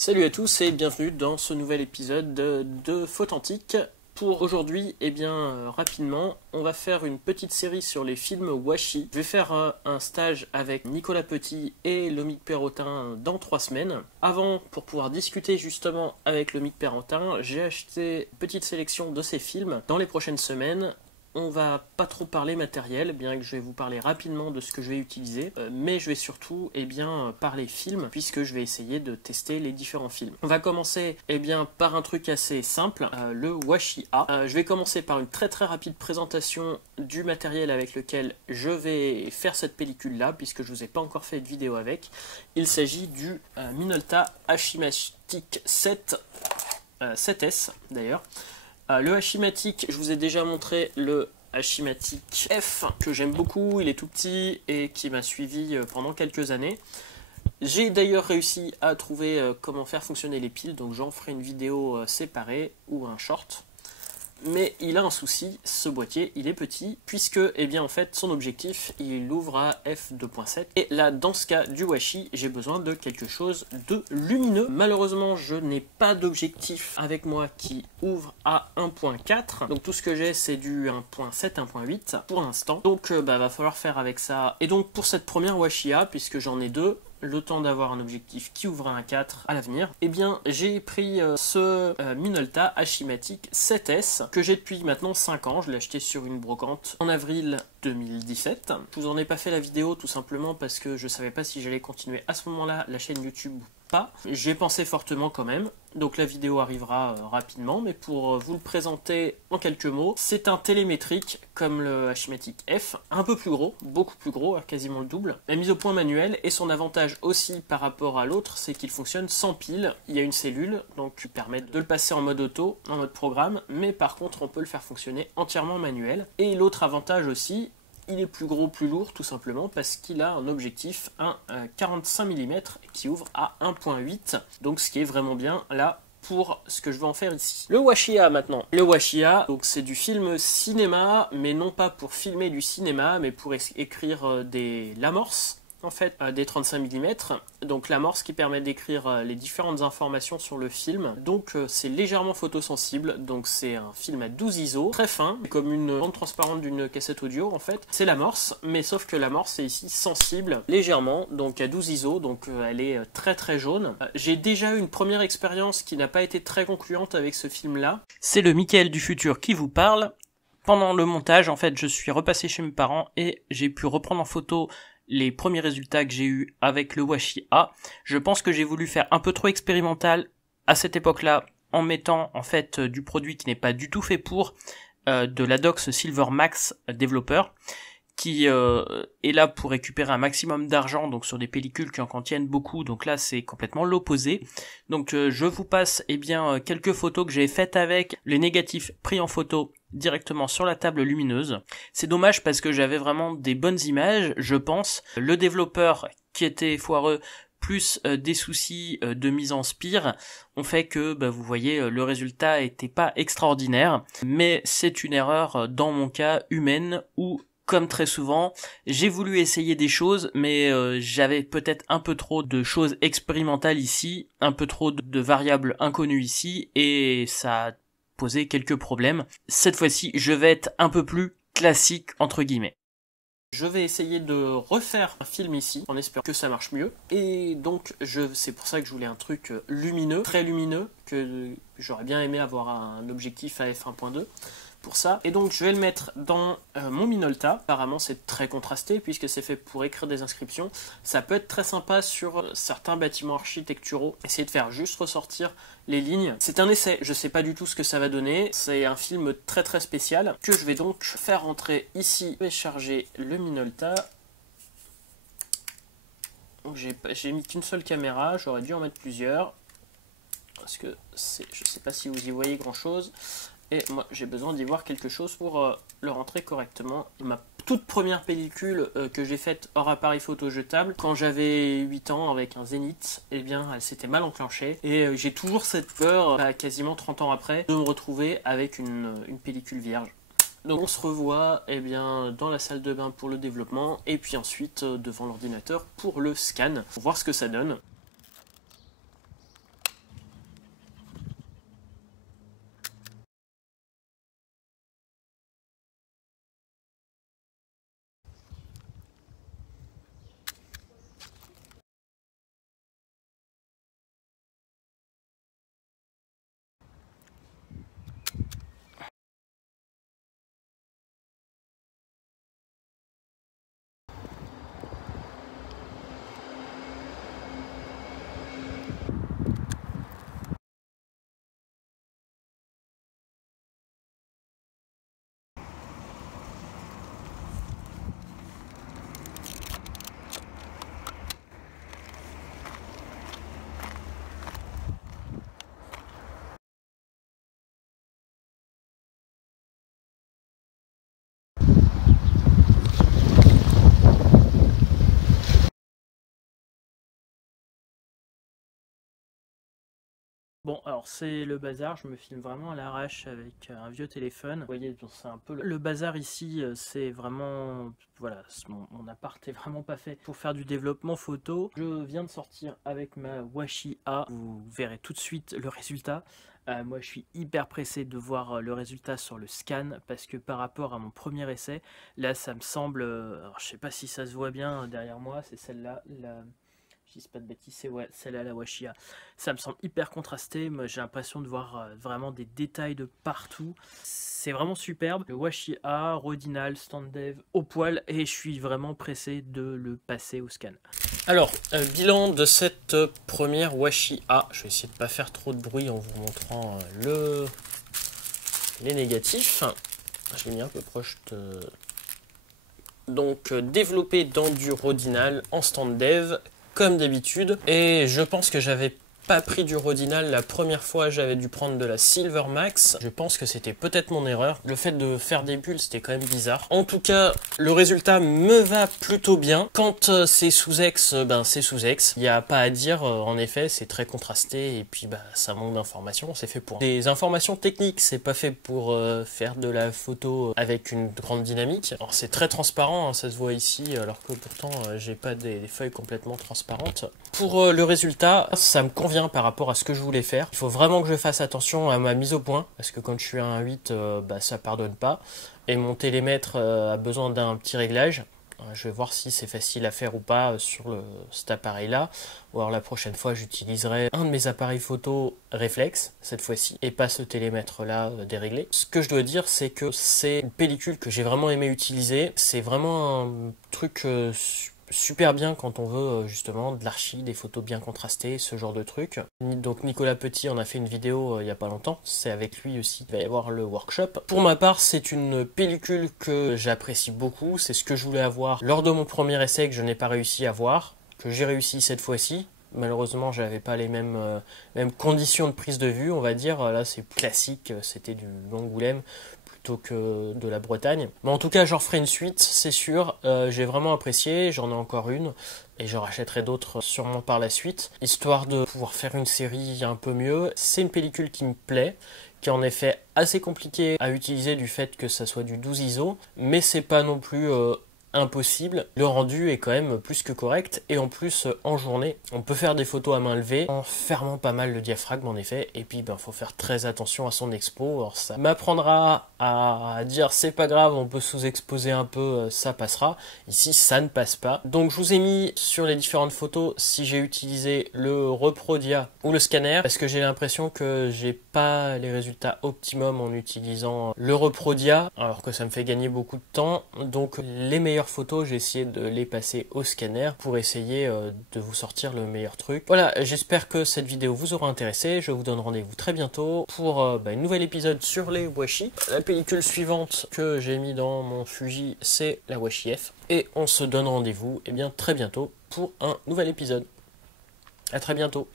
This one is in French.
Salut à tous et bienvenue dans ce nouvel épisode de Photantique. Pour aujourd'hui, rapidement, on va faire une petite série sur les films Washi. Je vais faire un stage avec Nicolas Petit et Lomique Perrotin dans 3 semaines. Avant, pour pouvoir discuter justement avec Lomique Perrotin, j'ai acheté une petite sélection de ces films. Dans les prochaines semaines, on va pas trop parler matériel, bien que je vais vous parler rapidement de ce que je vais utiliser, mais je vais surtout parler film, puisque je vais essayer de tester les différents films. On va commencer par un truc assez simple, le Washi A. Je vais commencer par une très rapide présentation du matériel avec lequel je vais faire cette pellicule là, puisque je vous ai pas encore fait de vidéo avec. Il s'agit du Minolta Hashimatic 7S d'ailleurs. Le Hashimatic, je vous ai déjà montré le Hashimatic F, que j'aime beaucoup, il est tout petit et qui m'a suivi pendant quelques années. J'ai d'ailleurs réussi à trouver comment faire fonctionner les piles, donc j'en ferai une vidéo séparée ou un short. Mais il a un souci, ce boîtier, il est petit, puisque en fait son objectif il ouvre à f2.7, et là dans ce cas du Washi j'ai besoin de quelque chose de lumineux. Malheureusement je n'ai pas d'objectif avec moi qui ouvre à 1.4, donc tout ce que j'ai c'est du 1.7, 1.8 pour l'instant, donc va falloir faire avec ça. Et donc pour cette première Washi A, puisque j'en ai deux, le temps d'avoir un objectif qui ouvre à 1.4 à l'avenir, j'ai pris ce Minolta Hashimatic 7S que j'ai depuis maintenant 5 ans. Je l'ai acheté sur une brocante en avril 2017. Je vous en ai pas fait la vidéo tout simplement parce que je savais pas si j'allais continuer à ce moment-là la chaîne YouTube ou pas. J'ai pensé fortement quand même, donc la vidéo arrivera rapidement, mais pour vous le présenter en quelques mots, c'est un télémétrique comme le Hashimatic F, un peu plus gros, beaucoup plus gros, quasiment le double. La mise au point manuelle, et son avantage aussi par rapport à l'autre, c'est qu'il fonctionne sans pile. Il y a une cellule, donc qui permet de le passer en mode auto, en mode programme, mais par contre on peut le faire fonctionner entièrement manuel. Et l'autre avantage aussi, il est plus gros, plus lourd, tout simplement parce qu'il a un objectif, un 45 mm qui ouvre à 1.8, donc ce qui est vraiment bien là pour ce que je veux en faire ici. Le Washi A maintenant. Le Washi A, donc c'est du film cinéma, mais non pas pour filmer du cinéma, mais pour écrire des l'amorce. En fait, des 35 mm, donc l'amorce qui permet d'écrire les différentes informations sur le film. Donc c'est légèrement photosensible, donc c'est un film à 12 ISO, très fin, comme une bande transparente d'une cassette audio en fait. C'est l'amorce, mais sauf que l'amorce est ici sensible, légèrement, donc à 12 ISO, donc elle est très jaune. J'ai déjà eu une première expérience qui n'a pas été très concluante avec ce film-là. C'est le Michael du futur qui vous parle. Pendant le montage, en fait, je suis repassé chez mes parents et j'ai pu reprendre en photo les premiers résultats que j'ai eu avec le Washi A. Je pense que j'ai voulu faire un peu trop expérimental à cette époque-là en mettant en fait du produit qui n'est pas du tout fait pour, de l'Adox Silver Max Developer, qui est là pour récupérer un maximum d'argent, donc sur des pellicules qui en contiennent beaucoup, donc là c'est complètement l'opposé. Donc je vous passe quelques photos que j'ai faites avec les négatifs pris en photo directement sur la table lumineuse. C'est dommage parce que j'avais vraiment des bonnes images, je pense. Le développeur qui était foireux, plus des soucis de mise en spire, ont fait que, vous voyez, le résultat était pas extraordinaire, mais c'est une erreur, dans mon cas, humaine, où comme très souvent, j'ai voulu essayer des choses, mais j'avais peut-être un peu trop de choses expérimentales ici, un peu trop de variables inconnues ici, et ça a posé quelques problèmes. Cette fois-ci, je vais être un peu plus classique, entre guillemets. Je vais essayer de refaire un film ici, en espérant que ça marche mieux. Et donc, c'est pour ça que je voulais un truc lumineux, très lumineux, que j'aurais bien aimé avoir un objectif à f1.2. Pour ça, et donc je vais le mettre dans mon Minolta. Apparemment c'est très contrasté puisque c'est fait pour écrire des inscriptions. Ça peut être très sympa sur certains bâtiments architecturaux, essayer de faire juste ressortir les lignes. C'est un essai, je sais pas du tout ce que ça va donner. C'est un film très spécial que je vais donc faire rentrer ici. Je vais charger le Minolta. J'ai mis qu'une seule caméra, j'aurais dû en mettre plusieurs parce que je sais pas si vous y voyez grand chose. Et moi, j'ai besoin d'y voir quelque chose pour le rentrer correctement. Ma toute première pellicule que j'ai faite hors appareil photo jetable, quand j'avais 8 ans avec un Zénith, elle s'était mal enclenchée. Et j'ai toujours cette peur, quasiment 30 ans après, de me retrouver avec une pellicule vierge. Donc on se revoit dans la salle de bain pour le développement, et puis ensuite devant l'ordinateur pour le scan, pour voir ce que ça donne. Bon, alors c'est le bazar, je me filme vraiment à l'arrache avec un vieux téléphone. Vous voyez, c'est un peu le bazar ici, c'est vraiment... Voilà, mon appart est vraiment pas fait pour faire du développement photo. Je viens de sortir avec ma Washi A, vous verrez tout de suite le résultat. Moi je suis hyper pressé de voir le résultat sur le scan parce que par rapport à mon premier essai, là ça me semble... alors je sais pas si ça se voit bien derrière moi, c'est celle-là, je dis pas de bêtises, c'est ouais, celle-là, la Washia. Ça me semble hyper contrasté. Moi, j'ai l'impression de voir vraiment des détails de partout. C'est vraiment superbe. Le Washia, Rodinal, Standev au poil. Et je suis vraiment pressé de le passer au scan. Alors, bilan de cette première Washia. Je vais essayer de ne pas faire trop de bruit en vous montrant les négatifs. Je l'ai mis un peu proche de... Donc, développé dans du Rodinal en Standev comme d'habitude, et je pense que j'avais pas pris du Rodinal la première fois, j'avais dû prendre de la Silver Max. Je pense que c'était peut-être mon erreur. Le fait de faire des bulles, c'était quand même bizarre. En tout cas, le résultat me va plutôt bien. Quand c'est sous ex, ben c'est sous ex. Il n'y a pas à dire, en effet, c'est très contrasté et puis bah ça manque d'informations. C'est fait pour des informations techniques, c'est pas fait pour faire de la photo avec une grande dynamique. Alors c'est très transparent, hein, ça se voit ici, alors que pourtant j'ai pas des feuilles complètement transparentes. Pour le résultat, ça me convient par rapport à ce que je voulais faire. Il faut vraiment que je fasse attention à ma mise au point, parce que quand je suis à 1.8, bah, ça pardonne pas. Et mon télémètre a besoin d'un petit réglage. Je vais voir si c'est facile à faire ou pas sur cet appareil-là. Ou alors la prochaine fois, j'utiliserai un de mes appareils photo réflexe, cette fois-ci, et pas ce télémètre-là déréglé. Ce que je dois dire, c'est que c'est une pellicule que j'ai vraiment aimé utiliser. C'est vraiment un truc... super bien quand on veut justement de l'archi, des photos bien contrastées, ce genre de truc. Donc Nicolas Petit en a fait une vidéo il n'y a pas longtemps, c'est avec lui aussi qu'il va y avoir le workshop. Pour ma part, c'est une pellicule que j'apprécie beaucoup, c'est ce que je voulais avoir lors de mon premier essai que je n'ai pas réussi à avoir, que j'ai réussi cette fois-ci. Malheureusement, j'avais pas les mêmes conditions de prise de vue, on va dire. Là, c'est classique, c'était du Angoulême plutôt que de la Bretagne. Mais en tout cas, j'en ferai une suite, c'est sûr. J'ai vraiment apprécié, j'en ai encore une. Et j'en rachèterai d'autres sûrement par la suite. Histoire de pouvoir faire une série un peu mieux. C'est une pellicule qui me plaît, qui est en effet assez compliquée à utiliser du fait que ça soit du 12 ISO. Mais c'est pas non plus... impossible. Le rendu est quand même plus que correct et en plus en journée on peut faire des photos à main levée en fermant pas mal le diaphragme en effet, et puis ben faut faire très attention à son expo. Alors ça m'apprendra à dire c'est pas grave, on peut sous-exposer un peu, ça passera. Ici ça ne passe pas. Donc je vous ai mis sur les différentes photos si j'ai utilisé le Reprodia ou le scanner, parce que j'ai l'impression que j'ai pas les résultats optimum en utilisant le Reprodia, alors que ça me fait gagner beaucoup de temps. Donc les meilleures photos, j'ai essayé de les passer au scanner pour essayer de vous sortir le meilleur truc. Voilà, j'espère que cette vidéo vous aura intéressé. Je vous donne rendez-vous très bientôt pour un nouvel épisode sur les Washi. La pellicule suivante que j'ai mis dans mon Fuji, c'est la Washi F. Et on se donne rendez-vous très bientôt pour un nouvel épisode. À très bientôt.